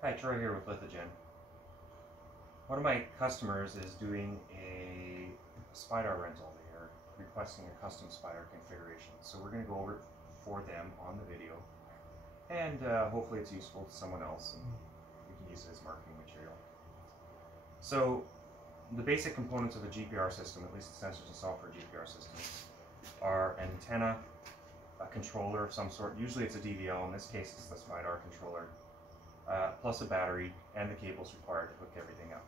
Hi, Troy here with Lithogen. One of my customers is doing a Spidar rental. They are requesting a custom Spidar configuration. So we're going to go over it for them on the video, and hopefully it's useful to someone else and we can use it as marketing material. So the basic components of a GPR system, at least the sensors and software GPR systems, are an antenna, a controller of some sort. Usually it's a DVL. In this case it's the Spidar controller. Plus a battery and the cables required to hook everything up.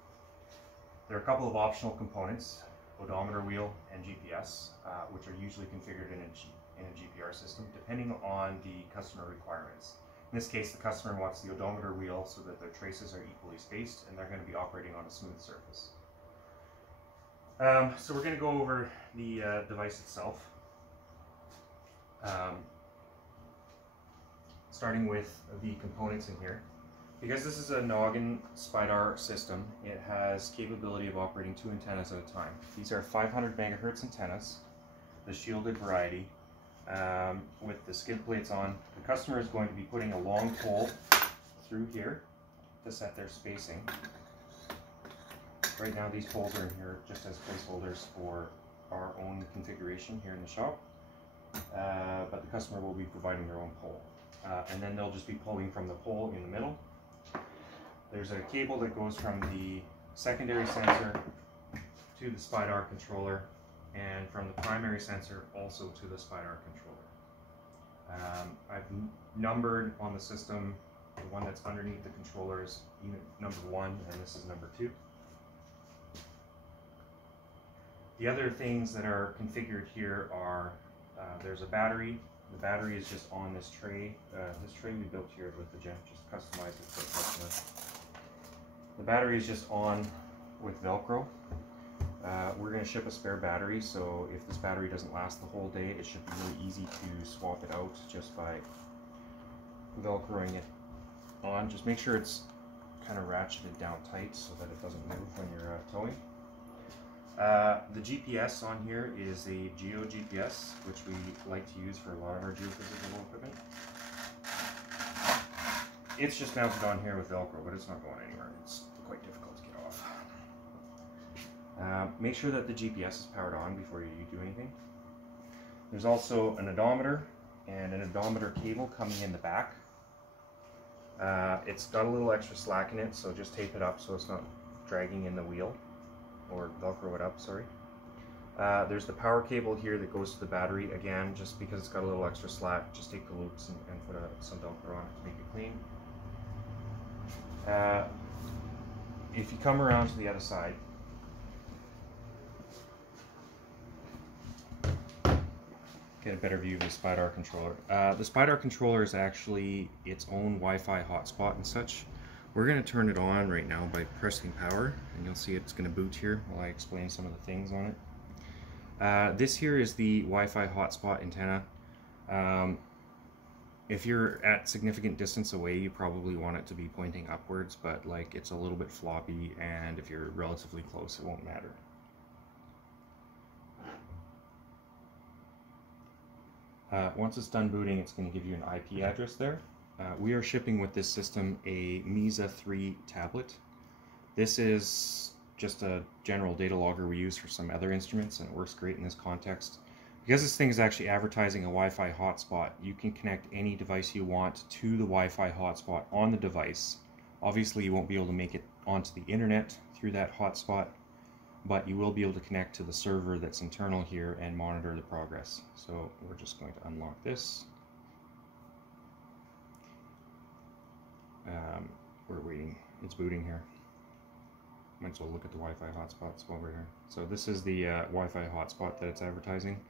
There are a couple of optional components, odometer wheel and GPS, which are usually configured in a GPR system depending on the customer requirements. In this case, the customer wants the odometer wheel so that their traces are equally spaced and they're going to be operating on a smooth surface. So we're going to go over the device itself. Starting with the components in here. Because this is a Noggin Spidar system, it has capability of operating 2 antennas at a time. These are 500 megahertz antennas, the shielded variety, with the skid plates on. The customer is going to be putting a long pole through here to set their spacing. Right now these poles are in here just as placeholders for our own configuration here in the shop, but the customer will be providing their own pole. And then they'll just be pulling from the pole in the middle. There's a cable that goes from the secondary sensor to the Spidar controller, and from the primary sensor also to the Spidar controller. I've numbered on the system the one that's underneath the controller is unit number 1, and this is number 2. The other things that are configured here are there's a battery. The battery is just on this tray. This tray we built here with the Lithogen, just customized it for the customer. The battery is just on with Velcro. We're going to ship a spare battery, so if this battery doesn't last the whole day, it should be really easy to swap it out just by Velcroing it on. Just make sure it's kind of ratcheted down tight so that it doesn't move when you're towing. The GPS on here is a Geo GPS, which we like to use for a lot of our geophysical equipment. It's just mounted on here with Velcro, but it's not going anywhere. It's quite difficult to get off. Make sure that the GPS is powered on before you do anything. There's also an odometer and an odometer cable coming in the back. It's got a little extra slack in it, so just tape it up so it's not dragging in the wheel, or Velcro it up, sorry. There's the power cable here that goes to the battery. Again, just because it's got a little extra slack, just take the loops and put some Velcro on it to make it clean. If you come around to the other side, get a better view of the Spidar controller. The Spidar controller is actually its own Wi-Fi hotspot and such. We're going to turn it on right now by pressing power, and you'll see it's going to boot here while I explain some of the things on it. This here is the Wi-Fi hotspot antenna. If you're at significant distance away, you probably want it to be pointing upwards, but like it's a little bit floppy, and if you're relatively close, it won't matter. Once it's done booting, it's going to give you an IP address there. We are shipping with this system a MESA 3 tablet. This is just a general data logger we use for some other instruments, and it works great in this context. Because this thing is actually advertising a Wi-Fi hotspot, you can connect any device you want to the Wi-Fi hotspot on the device. Obviously you won't be able to make it onto the internet through that hotspot, but you will be able to connect to the server that's internal here and monitor the progress. So we're just going to unlock this. We're waiting, it's booting here. Might as well look at the Wi-Fi hotspots while we're here. So this is the Wi-Fi hotspot that it's advertising.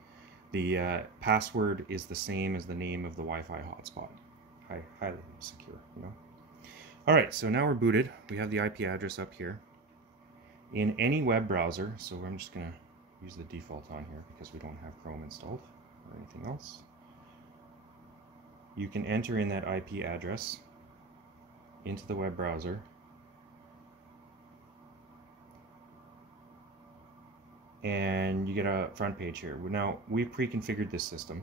The password is the same as the name of the Wi-Fi hotspot. Highly secure, you know. Alright, so now we're booted. We have the IP address up here. In any web browser, so I'm just going to use the default on here because we don't have Chrome installed or anything else. You can enter in that IP address into the web browser, and you get a front page here. Now, we've pre-configured this system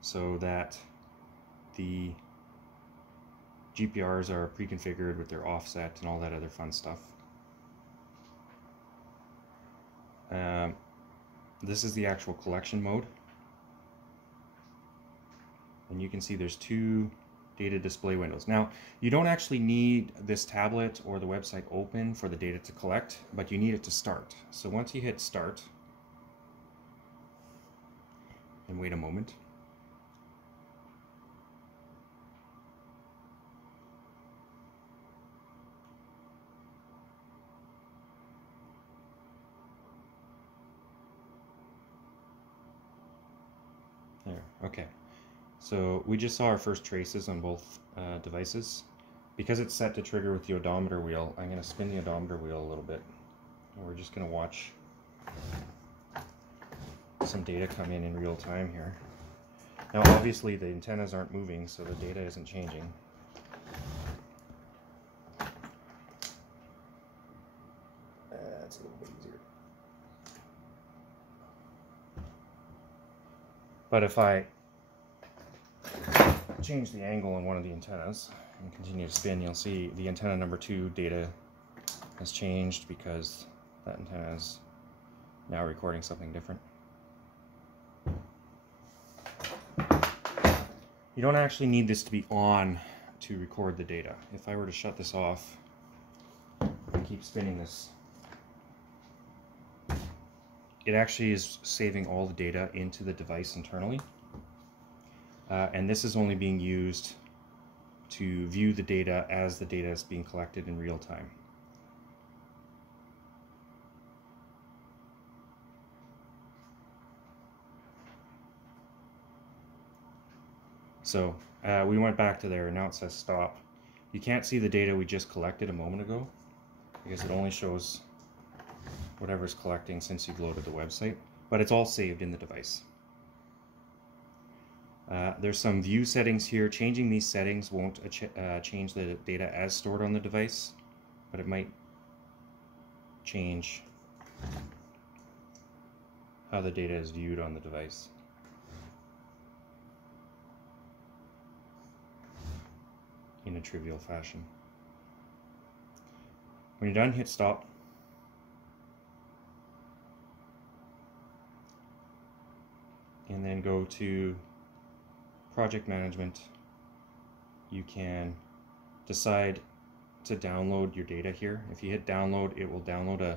so that the GPRs are pre-configured with their offset and all that other fun stuff. This is the actual collection mode. And you can see there's two data display windows. Now, you don't actually need this tablet or the website open for the data to collect, but you need it to start. So once you hit start, and wait a moment, there, okay. So we just saw our first traces on both devices. Because it's set to trigger with the odometer wheel, I'm going to spin the odometer wheel a little bit. And we're just going to watch some data come in real time here. Now obviously the antennas aren't moving, so the data isn't changing. That's a little bit easier. But if I change the angle on one of the antennas and continue to spin, you'll see the antenna number 2 data has changed because that antenna is now recording something different. You don't actually need this to be on to record the data. If I were to shut this off and keep spinning this, it actually is saving all the data into the device internally. And this is only being used to view the data as the data is being collected in real time. So we went back to there, and now it says stop. You can't see the data we just collected a moment ago because it only shows whatever's collecting since you've loaded the website, but it's all saved in the device. There's some view settings here. Changing these settings won't change the data as stored on the device, but it might change how the data is viewed on the device. In a trivial fashion. When you're done, hit stop. And then go to project management. You can decide to download your data here. If you hit download, it will download the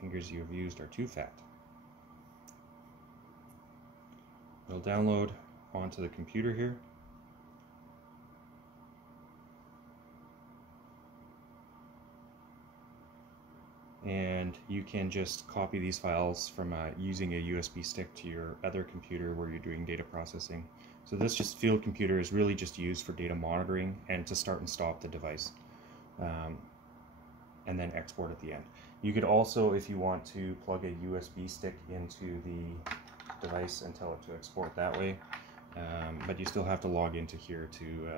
fingers you have used are too fat. It'll download onto the computer here. And you can just copy these files from using a USB stick to your other computer where you're doing data processing. So this just field computer is really just used for data monitoring and to start and stop the device, and then export at the end. You could also, if you want to, plug a USB stick into the device and tell it to export that way, but you still have to log into here to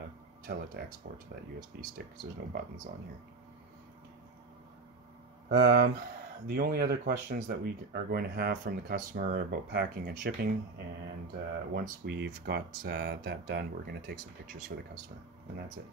tell it to export to that USB stick because there's no buttons on here. The only other questions that we are going to have from the customer are about packing and shipping, and once we've got that done, we're going to take some pictures for the customer, and that's it.